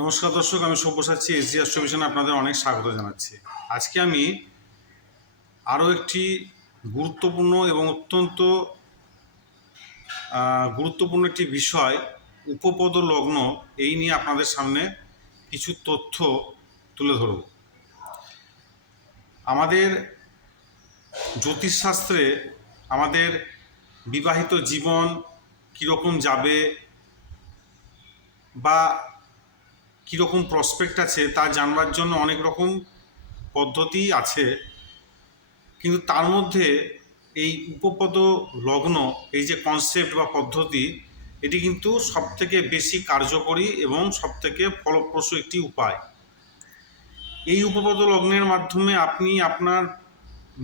নমস্কার দর্শক, আমি সব্যসাচী এসজি অ্যাস্ট্রোভিশনে আপনাদের অনেক স্বাগত জানাচ্ছি। আজকে আমি আরও একটি গুরুত্বপূর্ণ এবং অত্যন্ত গুরুত্বপূর্ণ একটি বিষয়, উপপদ লগ্ন, এই নিয়ে আপনাদের সামনে কিছু তথ্য তুলে ধরব। আমাদের জ্যোতিষশাস্ত্রে আমাদের বিবাহিত জীবন কীরকম যাবে বা কীরকম প্রসপেক্ট আছে তা জানবার জন্য অনেক রকম পদ্ধতি আছে। কিন্তু তার মধ্যে এই উপপদ লগ্ন, এই যে কনসেপ্ট বা পদ্ধতি, এটি কিন্তু সবথেকে বেশি কার্যকরী এবং সবথেকে ফলপ্রসূ একটি উপায়। এই উপপদ লগ্নের মাধ্যমে আপনি আপনার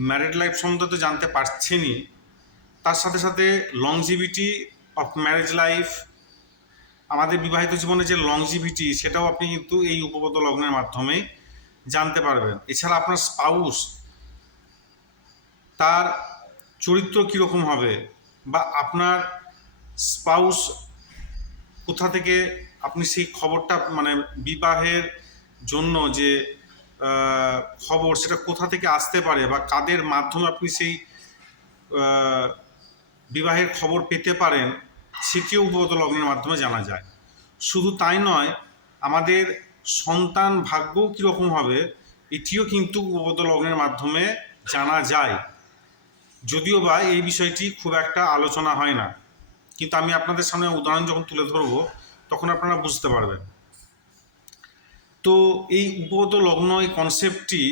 ম্যারিড লাইফ সম্বন্ধে তো জানতে পারছেনই। তার সাথে সাথে লংজিভিটি অফ ম্যারেজ লাইফ আমাদের বিবাহিত জীবনে যে লংজিভিটি সেটাও আপনি কিন্তু এই উপপদ লগ্নের মাধ্যমে জানতে পারবেন। এছাড়া আপনার স্পাউস তার চরিত্র কীরকম হবে বা আপনার স্পাউস কোথা থেকে আপনি সেই খবরটা মানে বিবাহের জন্য যে খবর সেটা কোথা থেকে আসতে পারে বা কাদের মাধ্যমে আপনি সেই বিবাহের খবর পেতে পারেন সেটিও উপগত লগ্নের মাধ্যমে জানা যায়। শুধু তাই নয়, আমাদের সন্তান ভাগ্যও কীরকম হবে, এটিও কিন্তু উপগত লগ্নের মাধ্যমে জানা যায়। যদিও বা এই বিষয়টি খুব একটা আলোচনা হয় না, কিন্তু আমি আপনাদের সামনে উদাহরণ যখন তুলে ধরব, তখন আপনারা বুঝতে পারবেন। তো এই উপগত লগ্ন এই কনসেপ্টটি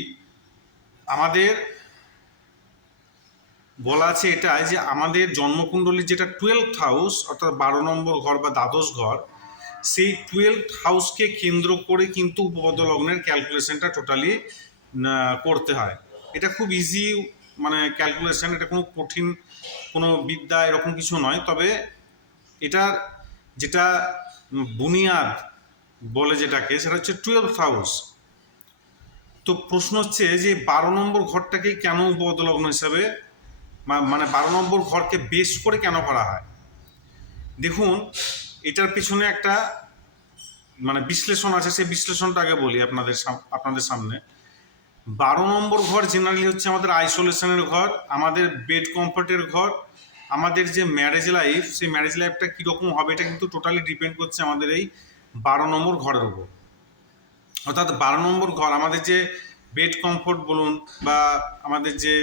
আমাদের বলা আছে এটাই যে আমাদের জন্মকুণ্ডলীর যেটা টুয়েলথ হাউস অর্থাৎ বারো নম্বর ঘর বা দ্বাদশ ঘর, সেই টুয়েলথ হাউসকে কেন্দ্র করে কিন্তু উপপদ লগ্নের ক্যালকুলেশনটা টোটালি করতে হয়। এটা খুব ইজি মানে ক্যালকুলেশন এটা কোনো কঠিন কোনো বিদ্যা এরকম কিছু নয়। তবে এটার যেটা বুনিয়াদ বলে যেটাকে, সেটা হচ্ছে টুয়েলভ হাউস তো প্রশ্ন হচ্ছে যে বারো নম্বর ঘরটাকে কেন উপপদ লগ্ন হিসাবে মানে বারো নম্বর ঘরকে বেশ করে কেন করা হয়? দেখুন, এটার পিছনে একটা মানে বিশ্লেষণ আছে, সেই বিশ্লেষণটা আগে বলি আপনাদের আপনাদের সামনে। বারো নম্বর ঘর জেনারেলি হচ্ছে আমাদের আইসোলেশনের ঘর, আমাদের বেড কমফর্টের ঘর, আমাদের যে ম্যারেজ লাইফ সেই ম্যারেজ লাইফটা কীরকম হবে এটা কিন্তু টোটালি ডিপেন্ড করছে আমাদের এই বারো নম্বর ঘরের উপর। অর্থাৎ বারো নম্বর ঘর, আমাদের যে বেড কমফোর্ট বলুন বা আমাদের যে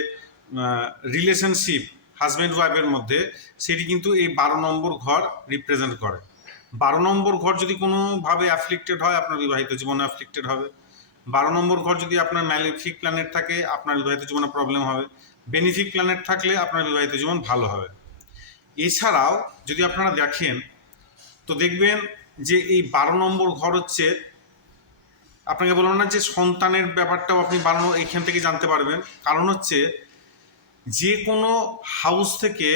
রিলেশনশিপ হাজব্যান্ড ওয়াইফের মধ্যে, সেটি কিন্তু এই বারো নম্বর ঘর রিপ্রেজেন্ট করে। বারো নম্বর ঘর যদি কোনোভাবে অ্যাফ্লিক্টেড হয়, আপনার বিবাহিত জীবনে অ্যাফ্লিক্টেড হবে। বারো নম্বর ঘর যদি আপনার ম্যালিফিক প্ল্যানেট থাকে, আপনার বিবাহিত জীবনে প্রবলেম হবে। বেনিফিক প্ল্যানেট থাকলে আপনার বিবাহিত জীবন ভালো হবে। এছাড়াও যদি আপনারা দেখেন, তো দেখবেন যে এই বারো নম্বর ঘর হচ্ছে, আপনাকে বললাম না যে সন্তানের ব্যাপারটাও আপনি বানানো এইখান থেকে জানতে পারবেন। কারণ হচ্ছে যে কোনো হাউস থেকে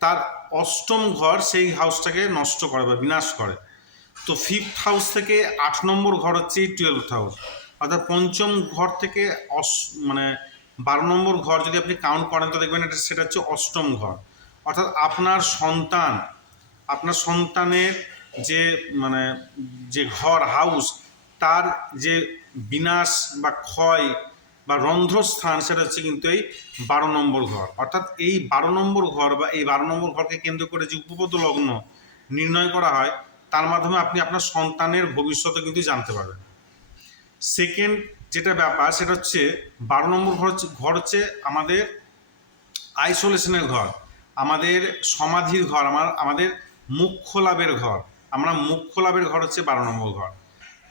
তার অষ্টম ঘর সেই হাউসটাকে নষ্ট করে বা বিনাশ করে। তো ফিফথ হাউস থেকে আট নম্বর ঘর হচ্ছে টুয়েলভ হাউস অর্থাৎ পঞ্চম ঘর থেকে অস মানে বারো নম্বর ঘর যদি আপনি কাউন্ট করেন, তো দেখবেন এটা, সেটা হচ্ছে অষ্টম ঘর। অর্থাৎ আপনার সন্তান, আপনার সন্তানের যে মানে যে ঘর হাউস তার যে বিনাশ বা ক্ষয় বা রন্ধ্রস্থান, সেটা হচ্ছে কিন্তু এই বারো নম্বর ঘর। অর্থাৎ এই বারো নম্বর ঘর বা এই বারো নম্বর ঘরকে কেন্দ্র করে যে উপপদ লগ্ন নির্ণয় করা হয়, তার মাধ্যমে আপনি আপনার সন্তানের ভবিষ্যতে কিন্তু জানতে পারবেন। সেকেন্ড যেটা ব্যাপার, সেটা হচ্ছে বারো নম্বর ঘর ঘর হচ্ছে আমাদের আইসোলেশনের ঘর, আমাদের সমাধির ঘর, আমার আমাদের মুখ্য লাভের ঘর। আমরা মুখ্য লাভের ঘর হচ্ছে বারো নম্বর ঘর।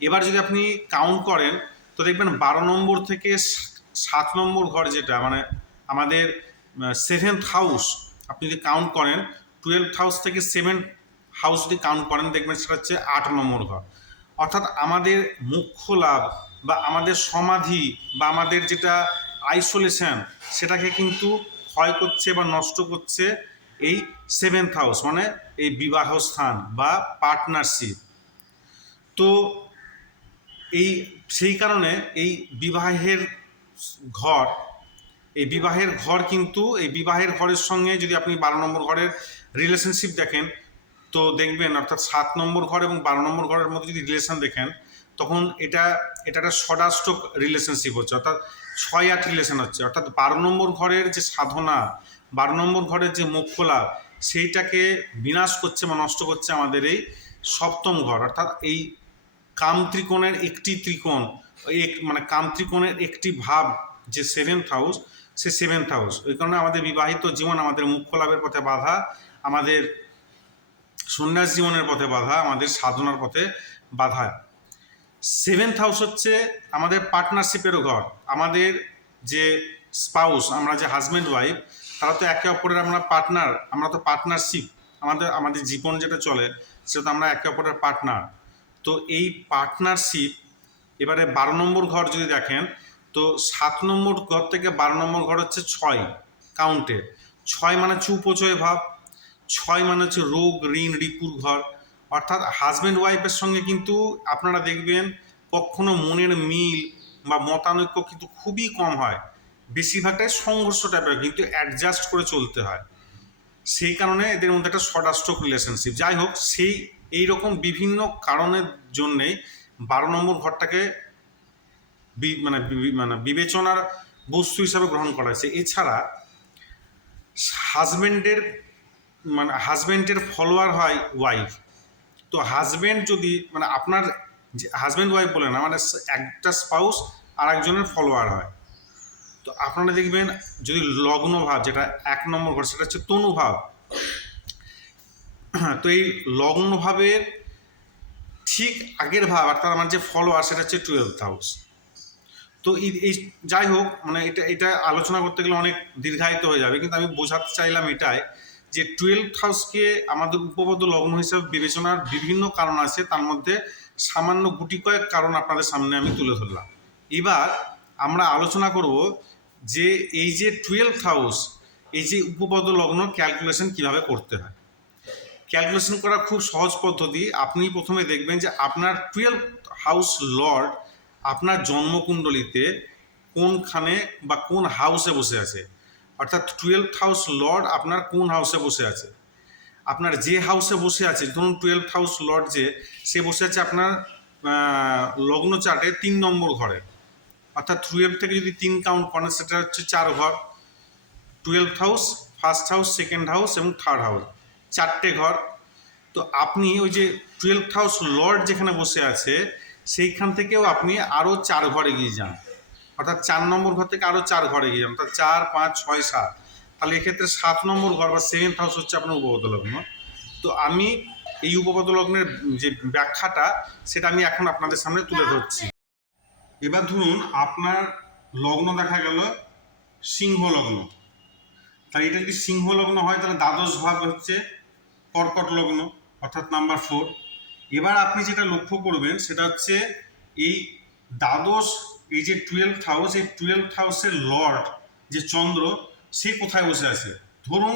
এবার যদি আপনি কাউন্ট করেন, তো দেখবেন বারো নম্বর থেকে সাত নম্বর ঘর যেটা মানে আমাদের সেভেন্থ হাউস আপনি যদি কাউন্ট করেন টুয়েলভ হাউস থেকে সেভেন্থ হাউস যদি কাউন্ট করেন, দেখবেন সেটা হচ্ছে আট নম্বর ঘর। অর্থাৎ আমাদের মুখ্য লাভ বা আমাদের সমাধি বা আমাদের যেটা আইসোলেশন সেটাকে কিন্তু ক্ষয় করছে বা নষ্ট করছে এই সেভেন্থ হাউস মানে এই বিবাহ স্থান বা পার্টনারশিপ তো এই, সেই কারণে এই বিবাহের ঘর, এই বিবাহের ঘর কিন্তু, এই বিবাহের ঘরের সঙ্গে যদি আপনি বারো নম্বর ঘরের রিলেশনশিপ দেখেন, তো দেখবেন অর্থাৎ সাত নম্বর ঘর এবং বারো নম্বর ঘরের মধ্যে যদি রিলেশন দেখেন, তখন এটা এটা একটা ষডাষ্টক রিলেশনশিপ হচ্ছে। অর্থাৎ ছয় আট রিলেশন হচ্ছে। অর্থাৎ বারো নম্বর ঘরের যে সাধনা, বারো নম্বর ঘরের যে মুখ খোলা, সেইটাকে বিনাশ করছে বা নষ্ট করছে আমাদের এই সপ্তম ঘর। অর্থাৎ এই কাম ত্রিকোণের একটি ত্রিকোণ, এক মানে কাম ত্রিকোণের একটি ভাব যে সেভেন্থ হাউস সে সেভেন্থ হাউস ওই কারণে আমাদের বিবাহিত জীবন আমাদের মুখ্য লাভের পথে বাধা, আমাদের সন্ন্যাস জীবনের পথে বাধা, আমাদের সাধনার পথে বাধা। সেভেন্থ হাউস হচ্ছে আমাদের পার্টনারশিপেরও ঘর। আমাদের যে স্পাউস আমরা যে হাজব্যান্ড ওয়াইফ তারা তো একে অপরের আমরা পার্টনার আমরা তো পার্টনারশিপ আমাদের আমাদের জীবন যেটা চলে, সেটা তো আমরা একে অপরের পার্টনার তো এই পার্টনারশিপ এবারে বারো নম্বর ঘর যদি দেখেন, তো সাত নম্বর ঘর থেকে বারো নম্বর ঘর হচ্ছে ছয় কাউন্টে ছয় মানে হচ্ছে উপচয় ভাব, ছয় মানে হচ্ছে রোগ, ঋণ, রিপুর ঘর। অর্থাৎ হাজব্যান্ড ওয়াইফের সঙ্গে কিন্তু আপনারা দেখবেন কখনো মনের মিল বা মতানৈক্য কিন্তু খুবই কম হয়। বেশিরভাগটাই সংঘর্ষ টাইপের কিন্তু অ্যাডজাস্ট করে চলতে হয়। সেই কারণে এদের মধ্যে একটা ষডাষ্টক রিলেশনশিপ যাই হোক, সেই এই রকম বিভিন্ন কারণের জন্যে বারো নম্বর ঘরটাকে মানে মানে বিবেচনার বস্তু হিসাবে গ্রহণ করা হয়েছে। এছাড়া হাজব্যান্ডের মানে হাজব্যান্ডের ফলোয়ার হয় ওয়াইফ তো হাজব্যান্ড যদি মানে আপনার হাজব্যান্ড ওয়াইফ বলে না মানে একটা স্পাউস আর একজনের ফলোয়ার হয়। তো আপনারা দেখবেন যদি লগ্ন ভাব যেটা এক নম্বর ঘর, সেটা হচ্ছে তনু ভাব তো এই লগ্ন ভাবের ঠিক আগের ভাব অর্থাৎ আমার যে ফলোয়ার সেটা হচ্ছে টুয়েলভ হাউস তো এই যাই হোক মানে এটা এটা আলোচনা করতে গেলে অনেক দীর্ঘায়িত হয়ে যাবে, কিন্তু আমি বোঝাতে চাইলাম এটাই যে টুয়েলভ হাউসকে আমাদের উপবদ্ধ লগ্ন হিসাবে বিবেচনার বিভিন্ন কারণ আছে, তার মধ্যে সামান্য গুটি কয়েক কারণ আপনাদের সামনে আমি তুলে ধরলাম। এবার আমরা আলোচনা করব যে এই যে টুয়েলভ হাউস এই যে উপপদ লগ্ন ক্যালকুলেশন কীভাবে করতে হয়। ক্যালকুলেশন করা খুব সহজ পদ্ধতি। আপনি প্রথমে দেখবেন যে আপনার টুয়েলভ হাউস লর্ড আপনার জন্মকুণ্ডলিতে কোনখানে বা কোন হাউসে বসে আছে। অর্থাৎ টুয়েলভ হাউস লর্ড আপনার কোন হাউসে বসে আছে? আপনার যে হাউসে বসে আছে, ধরুন টুয়েলভ হাউস লর্ড যে, সে বসে আছে আপনার লগ্ন চার্টে তিন নম্বর ঘরে। অর্থাৎ টুয়েলভ থেকে যদি তিন কাউন্ট করেন, সেটা হচ্ছে চার ঘর। Twelve house first house second house এবং থার্ড হাউস চারটে ঘর। তো আপনি ওই যে টুয়েলভ হাউস লর্ড যেখানে বসে আছে, সেইখান থেকেও আপনি আরও চার ঘর এগিয়ে যান। অর্থাৎ চার নম্বর ঘর থেকে আরও চার ঘর এগিয়ে যান। অর্থাৎ চার, পাঁচ, ছয়, সাত। তাহলে এক্ষেত্রে সাত নম্বর ঘর বা সেভেন্থ হাউস হচ্ছে আপনার উপগত লগ্ন তো আমি এই উপগত লগ্নের যে ব্যাখ্যাটা, সেটা আমি এখন আপনাদের সামনে তুলে ধরছি। এবার ধরুন আপনার লগ্ন দেখা গেল সিংহ লগ্ন তাহলে এটা যদি সিংহ লগ্ন হয়, তাহলে দ্বাদশ ভাব হচ্ছে কর্কট লগ্ন, অর্থাৎ নাম্বার ফোর এবার আপনি যেটা লক্ষ্য করবেন, সেটা হচ্ছে এই দ্বাদশ, এই যে টুয়েলভ হাউস এই টুয়েলভ হাউসের লর্ড যে চন্দ্র, সে কোথায় বসে আছে? ধরুন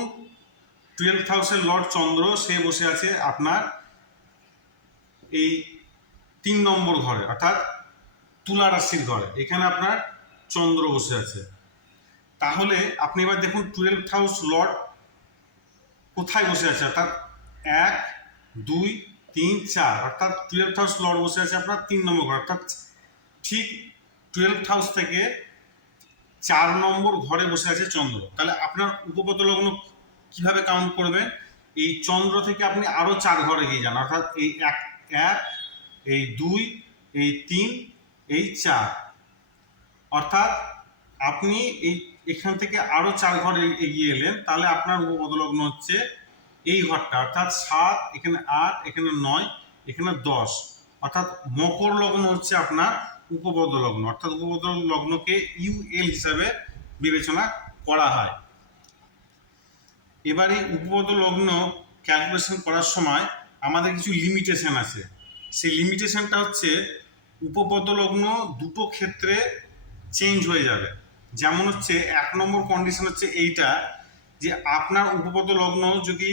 টুয়েলভ হাউসের লর্ড চন্দ্র, সে বসে আছে আপনার এই তিন নম্বর ঘরে, অর্থাৎ তুলা রাশির ঘরে। এখানে আপনার চন্দ্র বসে আছে। তাহলে আপনি এবার দেখুন টুয়েলভ হাউস লর্ড কোথায় বসে আছে? অর্থাৎ এক, দুই, তিন, চার। অর্থাৎ টুয়েলভ হাউস লর্ড বসে আছে আপনার তিন নম্বর ঘর। অর্থাৎ ঠিক টুয়েলভ হাউস থেকে চার নম্বর ঘরে বসে আছে চন্দ্র। তাহলে আপনার উপপত লগ্ন কীভাবে কাউন্ট করবেন এই চন্দ্র থেকে আপনি আরও চার ঘরে এগিয়ে যান। অর্থাৎ এই এক এক, এই দুই, এই তিন, এই চার। অর্থাৎ আপনি এই এখান থেকে আরও চার ঘর এগিয়ে এলেন তাহলে আপনার উপপদলগ্ন হচ্ছে এই ঘরটা। অর্থাৎ সাত, এখানে আট, এখানে নয়, এখানে দশ। অর্থাৎ মকর লগ্ন হচ্ছে আপনার উপপদ লগ্ন অর্থাৎ উপপদ লগ্নকে ইউএল হিসাবে বিবেচনা করা হয়। এবার উপপদ লগ্ন ক্যালকুলেশন করার সময় আমাদের কিছু লিমিটেশন আছে। সেই লিমিটেশনটা হচ্ছে উপপদ লগ্ন দুটো ক্ষেত্রে চেঞ্জ হয়ে যাবে। যেমন হচ্ছে, এক নম্বর কন্ডিশন হচ্ছে এইটা যে আপনার উপপদ লগ্ন যদি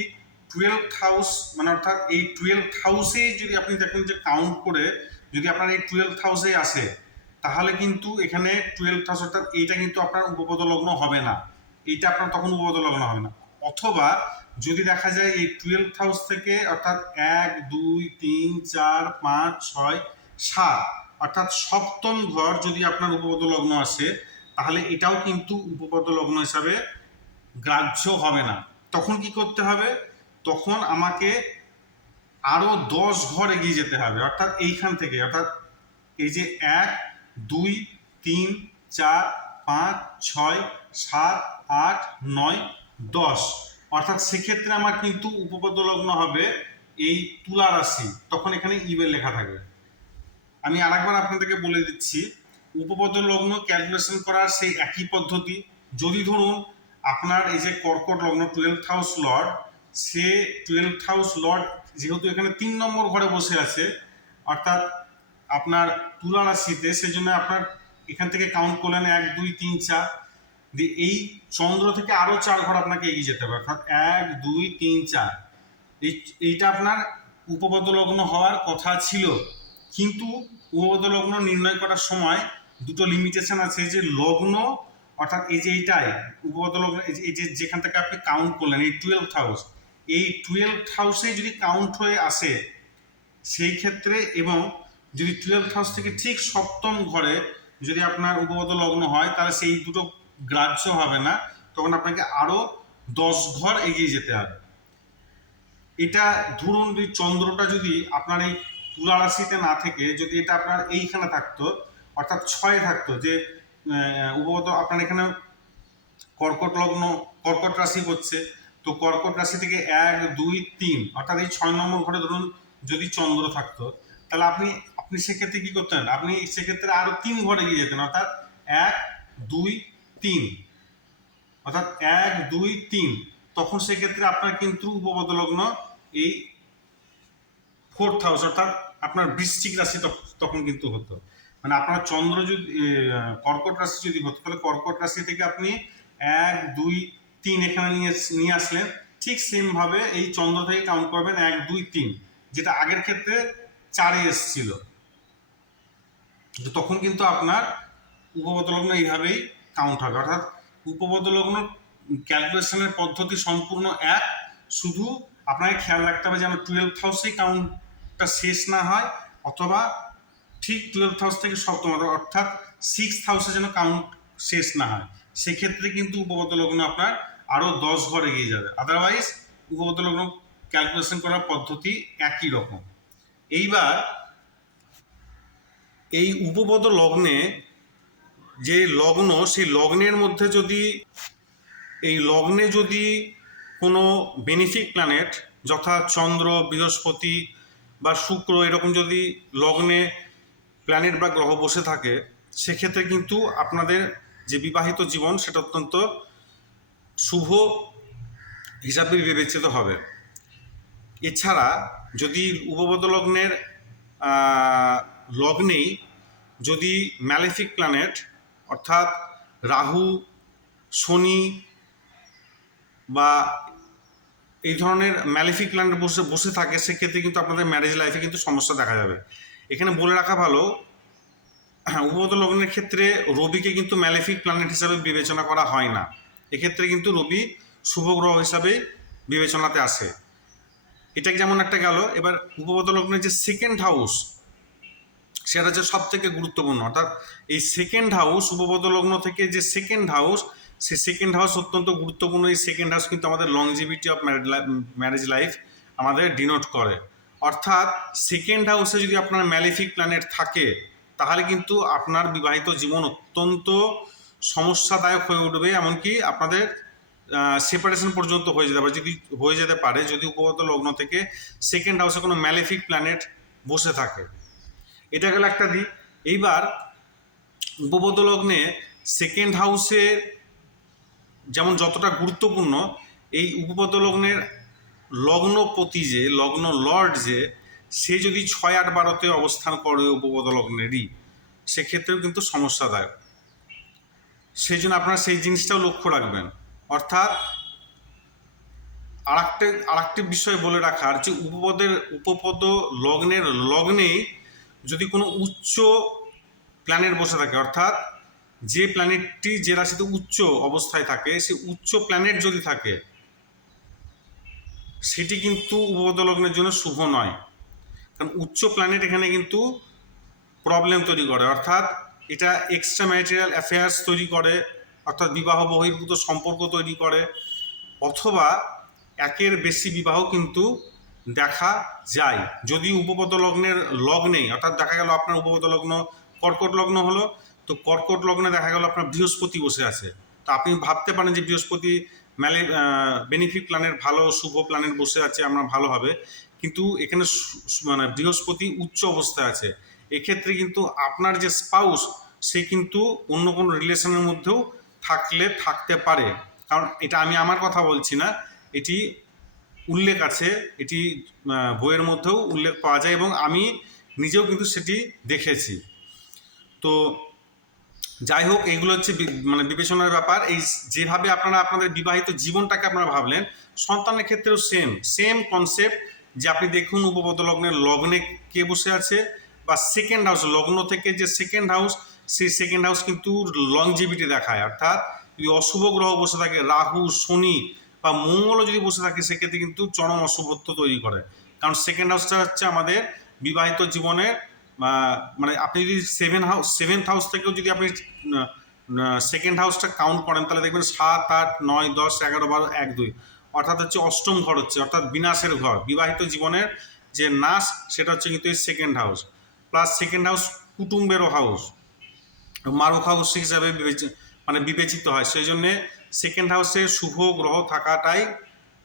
টুয়েলভ হাউস মানে অর্থাৎ এই টুয়েলভ হাউসে যদি আপনি দেখেন যে কাউন্ট করে যদি আপনার এই টুয়েলভ হাউসে আসে, তাহলে কিন্তু এখানে টুয়েলভ হাউস অর্থাৎ এইটা কিন্তু আপনার উপপদ লগ্ন হবে না। এইটা আপনার তখন উপপদ লগ্ন হবে না। অথবা যদি দেখা যায় এই টুয়েলভ হাউস থেকে অর্থাৎ এক, দুই, তিন, চার, পাঁচ, ছয়, সাত, অর্থাৎ সপ্তম ঘর যদি আপনার উপপদ লগ্ন আসে তাহলে এটাও কিন্তু উপপদ লগ্ন হিসাবে গ্রাহ্য হবে না। তখন কি করতে হবে? তখন আমাকে আরও দশ ঘর এগিয়ে যেতে হবে। অর্থাৎ এইখান থেকে, অর্থাৎ এই যে এক, দুই, তিন, চার, পাঁচ, ছয়, সাত, আট, নয়, দশ। অর্থাৎ সেক্ষেত্রে আমার কিন্তু উপপদ লগ্ন হবে এই তুলা রাশি। তখন এখানে ইবেল লেখা থাকবে। আমি আরেকবার আপনাদেরকে বলে দিচ্ছি উপপদ লগ্ন ক্যালকুলেশন করার সেই একই পদ্ধতি। যদি ধরুন আপনার এই যে কর্কট লগ্ন টুয়েলভ হাউস লর্ড সে টুয়েলভ হাউস লর্ড যেহেতু এখানে তিন নম্বর ঘরে বসে আছে, অর্থাৎ আপনার তুলা রাশিতে সেজন্য আপনার এখান থেকে কাউন্ট করলেন এক, দুই, তিন, চার এই চন্দ্র থেকে আরও চার ঘর আপনাকে এগিয়ে যেতে হবে, অর্থাৎ এক, দুই, তিন, চার। এই, এইটা আপনার উপপদ লগ্ন হওয়ার কথা ছিল, কিন্তু উপপদ লগ্ন নির্ণয় করার সময় দুটো লিমিটেশন আছে যে লগ্ন, অর্থাৎ এই যে এইটাই উপপদ লগ্ন, এই যে- যেখান থেকে আপনি কাউন্ট করলেন, এই টুয়েলভ হাউস এই টুয়েলভ হাউসে যদি কাউন্ট হয়ে আসে, সেই ক্ষেত্রে এবং যদি টুয়েলভ হাউস থেকে ঠিক সপ্তম ঘরে যদি আপনার উপগত লগ্ন হয়, তাহলে সেই দুটো গ্রাহ্য হবে না, তখন আপনাকে আরও দশ ঘর এগিয়ে যেতে হবে। এটা ধরুন চন্দ্রটা যদি আপনার এই তুলা রাশিতে না থেকে, যদি এটা আপনার এইখানে থাকতো অর্থাৎ ছয়ে থাকতো যে উপগত আপনার এখানে কর্কট লগ্ন, কর্কট রাশি করছে তো কর্কট রাশি থেকে এক, দুই, তিন, অর্থাৎ এই ছয় নম্বর ঘরে ধরুন যদি চন্দ্র থাকতো, তাহলে আপনি আপনি সেক্ষেত্রে কি করতেন? আপনি সেক্ষেত্রে আরও তিন ঘরে গিয়ে যেতেন, অর্থাৎ এক, দুই, তিন, অর্থাৎ এক, দুই, তিন, তখন সেক্ষেত্রে আপনার কিন্তু উপপদ লগ্ন এই ফোর্থ হাউস অর্থাৎ আপনার বৃশ্চিক রাশি তখ- তখন কিন্তু হতো। মানে আপনার চন্দ্র যদি কর্কট রাশি যদি হতো, তাহলে কর্কট রাশি থেকে আপনি এক, দুই, তিন এখানে নিয়ে নিয়ে আসলেন। ঠিক সেম ভাবে এই চন্দ্র থেকে কাউন্ট করবেন এক, দুই, তিন, যেটা আগের ক্ষেত্রে চারে এসছিল। তো তখন কিন্তু আপনার উপপদ লগ্ন এইভাবেই কাউন্ট হবে। অর্থাৎ উপপদ লগ্ন ক্যালকুলেশনের পদ্ধতি সম্পূর্ণ এক। শুধু আপনাকে খেয়াল রাখতে হবে যেন টুয়েলভ হাউসেই কাউন্টটা শেষ না হয়, অথবা ঠিক টুয়েলভ হাউস থেকে সপ্তম অর্থাৎ সিক্স হাউসে যেন কাউন্ট শেষ না হয়, সেক্ষেত্রে কিন্তু উপপদ লগ্ন আপনার আরও দশ ঘর এগিয়ে যাবে। আদারওয়াইজ উপপদ লগ্ন ক্যালকুলেশন করার পদ্ধতি একই রকম। এইবার এই উপপদ লগ্নে যে লগ্ন, সেই লগ্নের মধ্যে যদি, এই লগ্নে যদি কোনো বেনিফিক প্ল্যানেট যথা চন্দ্র, বৃহস্পতি বা শুক্র, এরকম যদি লগ্নে প্ল্যানেট বা গ্রহ বসে থাকে, সেক্ষেত্রে কিন্তু আপনাদের যে বিবাহিত জীবন সেটা অত্যন্ত শুভ হিসাবে বিবেচিত হবে। এছাড়া যদি উপবদ লগ্নের লগ্নেই যদি ম্যালেফিক প্ল্যানেট অর্থাৎ রাহু, শনি বা এই ধরনের ম্যালিফিক প্ল্যানেট বসে বসে থাকে, সেক্ষেত্রে কিন্তু আপনাদের ম্যারেজ লাইফে কিন্তু সমস্যা দেখা যাবে। এখানে বলে রাখা ভালো উপগত লগ্নের ক্ষেত্রে রবিকে কিন্তু ম্যালেফিক প্ল্যানেট হিসাবে বিবেচনা করা হয় না। এক্ষেত্রে কিন্তু রবি শুভ গ্রহ হিসাবে বিবেচনাতে আসে। এটা যেমন একটা গেল, এবার উপগত লগ্নের যে সেকেন্ড হাউস সেটা হচ্ছে সব থেকে গুরুত্বপূর্ণ। অর্থাৎ এই সেকেন্ড হাউস উপপদ লগ্ন থেকে যে সেকেন্ড হাউস সেই সেকেন্ড হাউস অত্যন্ত গুরুত্বপূর্ণ। এই সেকেন্ড হাউস কিন্তু আমাদের লংজিভিটি অফ ম্যারেজ লাইফ আমাদের ডিনোট করে। অর্থাৎ সেকেন্ড হাউসে যদি আপনার ম্যালিফিক প্ল্যানেট থাকে, তাহলে কিন্তু আপনার বিবাহিত জীবন অত্যন্ত সমস্যাদায়ক হয়ে উঠবে, এমনকি আপনাদের সেপারেশন পর্যন্ত হয়ে যেতে পারে, যদি, হয়ে যেতে পারে, যদি উপগত লগ্ন থেকে সেকেন্ড হাউসে কোনো ম্যালিফিক প্ল্যানেট বসে থাকে। এটা গেল একটা দিক। এইবার উপপদ লগ্নে সেকেন্ড হাউসে যেমন যতটা গুরুত্বপূর্ণ, এই উপপদ লগ্নের লগ্নপতি যে, লগ্ন লর্ড যে, সে যদি ছয় আট বারোতে অবস্থান করে উপপদ লগ্নেরই, সেক্ষেত্রেও কিন্তু সমস্যাদায়ক। সেই জন্য আপনারা সেই জিনিসটাও লক্ষ্য রাখবেন। অর্থাৎ আরেকটা, আরেকটি বিষয় বলে রাখার যে উপপদের, উপপদ লগ্নের লগ্নে যদি কোনো উচ্চ প্ল্যানেট বসে থাকে, অর্থাৎ যে প্ল্যানেটটি যে রাশিতে উচ্চ অবস্থায় থাকে, সে উচ্চ প্ল্যানেট যদি থাকে সেটি কিন্তু উপপাদ্য লগ্নের জন্য শুভ নয়। কারণ উচ্চ প্ল্যানেট এখানে কিন্তু প্রবলেম তৈরি করে। অর্থাৎ এটা এক্সট্রা ম্যাটেরিয়াল অ্যাফেয়ার্স তৈরি করে, অর্থাৎ বিবাহ বহির্ভূত সম্পর্ক তৈরি করে, অথবা একের বেশি বিবাহ কিন্তু দেখা যায়। যদি উপপদ লগ্নের লগ্নে, অর্থাৎ দেখা গেল আপনার উপপদ লগ্ন কর্কট লগ্ন হলো, তো কর্কট লগ্নে দেখা গেল আপনার বৃহস্পতি বসে আছে। তো আপনি ভাবতে পারেন যে বৃহস্পতি ম্যালে বেনিফিট প্ল্যানের ভালো, শুভ প্ল্যানের বসে আছে, আমরা ভালো হবে। কিন্তু এখানে মানে বৃহস্পতি উচ্চ অবস্থায় আছে। এক্ষেত্রে কিন্তু আপনার যে স্পাউস সে কিন্তু অন্য কোনো রিলেশনের মধ্যেও থাকলে থাকতে পারে। কারণ এটা আমি আমার কথা বলছি না, এটি উল্লেখ আছে, এটি বইয়ের মধ্যেও উল্লেখ পাওয়া যায় এবং আমি নিজেও কিন্তু সেটি দেখেছি। তো যাই হোক এইগুলো হচ্ছে মানে বিবেচনার ব্যাপার। এই যেভাবে আপনারা আপনাদের বিবাহিত জীবনটাকে আপনারা ভাবলেন, সন্তানের ক্ষেত্রেও সেম সেম কনসেপ্ট যে আপনি দেখুন উপপদ লগ্নের লগ্নে কে বসে আছে, বা সেকেন্ড হাউস লগ্ন থেকে যে সেকেন্ড হাউস সেই সেকেন্ড হাউস কিন্তু লংজিভিটি দেখায়। অর্থাৎ যদি অশুভ গ্রহ বসে থাকে, রাহু, শনি বা মঙ্গলও যদি বসে থাকে, সেক্ষেত্রে কিন্তু চরম অশুভত্ব তৈরি করে। কারণ সেকেন্ড হাউসটা হচ্ছে আমাদের বিবাহিত জীবনের মানে আপনি যদি সেভেন হাউস সেভেন্থ হাউস থেকেও যদি আপনি সেকেন্ড হাউসটা কাউন্ট করেন, তাহলে দেখবেন সাত, আট, নয়, দশ, এগারো, বারো, এক, দুই। অর্থাৎ হচ্ছে অষ্টম ঘর হচ্ছে, অর্থাৎ বিনাশের ঘর, বিবাহিত জীবনের যে নাশ, সেটা হচ্ছে কিন্তু এই second house plus second house কুটুম্বেরও house মারুক হাউস হিসাবে মানে বিবেচিত হয়। সেই জন্যে সেকেন্ড হাউসে শুভ গ্রহ থাকাটাই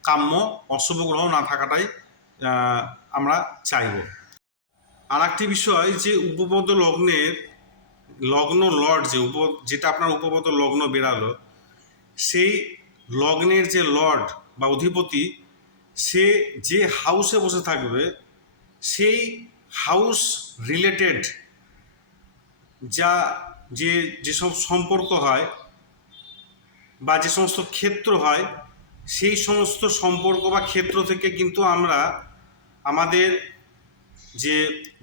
কাম্য, অশুভ গ্রহ না থাকাটাই আমরা চাইব। আর একটি বিষয় যে উপপদ লগ্নের লগ্ন লর্ড যে উপ যেটা আপনার উপপদ লগ্ন বেরালো, সেই লগ্নের যে লর্ড বা অধিপতি, সে যে হাউসে বসে থাকবে, সেই হাউস রিলেটেড যা যে যেসব সম্পর্ক হয় বা যে সমস্ত ক্ষেত্র হয়, সেই সমস্ত সম্পর্ক বা ক্ষেত্র থেকে কিন্তু আমরা আমাদের যে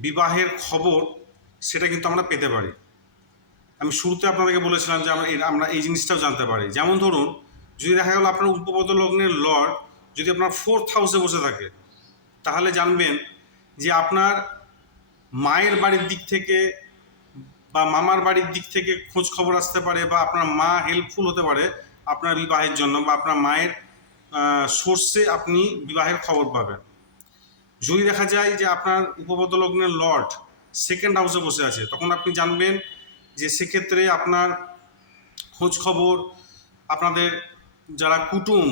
বিবাহের খবর সেটা কিন্তু আমরা পেতে পারি। আমি শুরুতে আপনাদেরকে বলেছিলাম যে আমরা আমরা এই জিনিসটাও জানতে পারি। যেমন ধরুন, যদি দেখা গেল আপনার উপপদ লগ্নের লর্ড যদি আপনার ফোর্থ হাউসে বসে থাকে, তাহলে জানবেন যে আপনার মায়ের বাড়ির দিক থেকে বা মামার বাড়ির দিক থেকে খোঁজ খবর আসতে পারে বা আপনার মা হেল্পফুল হতে পারে আপনার বিবাহের জন্য বা আপনার মায়ের সোর্সে আপনি বিবাহের খবর পাবেন। যদি দেখা যায় যে আপনার উপপদ লগ্নের লর্ড সেকেন্ড হাউসে বসে আছে। তখন আপনি জানবেন যে সেক্ষেত্রে আপনার খোঁজ খবর, আপনাদের যারা কুটুম,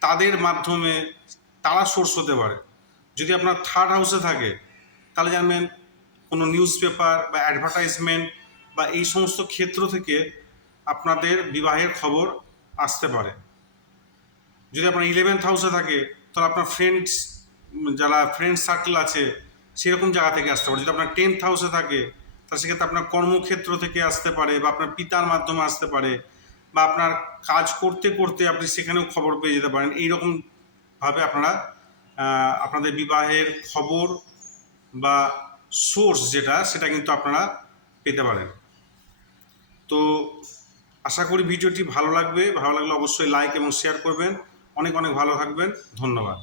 তাদের মাধ্যমে তারা সোর্স হতে পারে। যদি আপনার থার্ড হাউসে থাকে, তাহলে জানবেন কোনো নিউজ পেপার বা অ্যাডভার্টাইজমেন্ট বা এই সমস্ত ক্ষেত্র থেকে আপনাদের বিবাহের খবর আসতে পারে। যদি আপনার ইলেভেন্থ হাউসে থাকে, তাহলে আপনার ফ্রেন্ডস যারা ফ্রেন্ড সার্কেল আছে, সেরকম জায়গা থেকে আসতে পারে। যদি আপনার টেন্থ হাউসে থাকে তা সেক্ষেত্রে আপনার কর্মক্ষেত্র থেকে আসতে পারে বা আপনার পিতার মাধ্যমে আসতে পারে বা আপনার কাজ করতে করতে আপনি সেখানেও খবর পেয়ে যেতে পারেন। এইরকমভাবে আপনারা আপনাদের বিবাহের খবর বা সোর্স যেটা, সেটা কিন্তু আপনারা পেতে পারেন। তো আশা করি ভিডিওটি ভালো লাগবে। ভালো লাগলে অবশ্যই লাইক এবং শেয়ার করবেন। অনেক অনেক ভালো থাকবেন। ধন্যবাদ।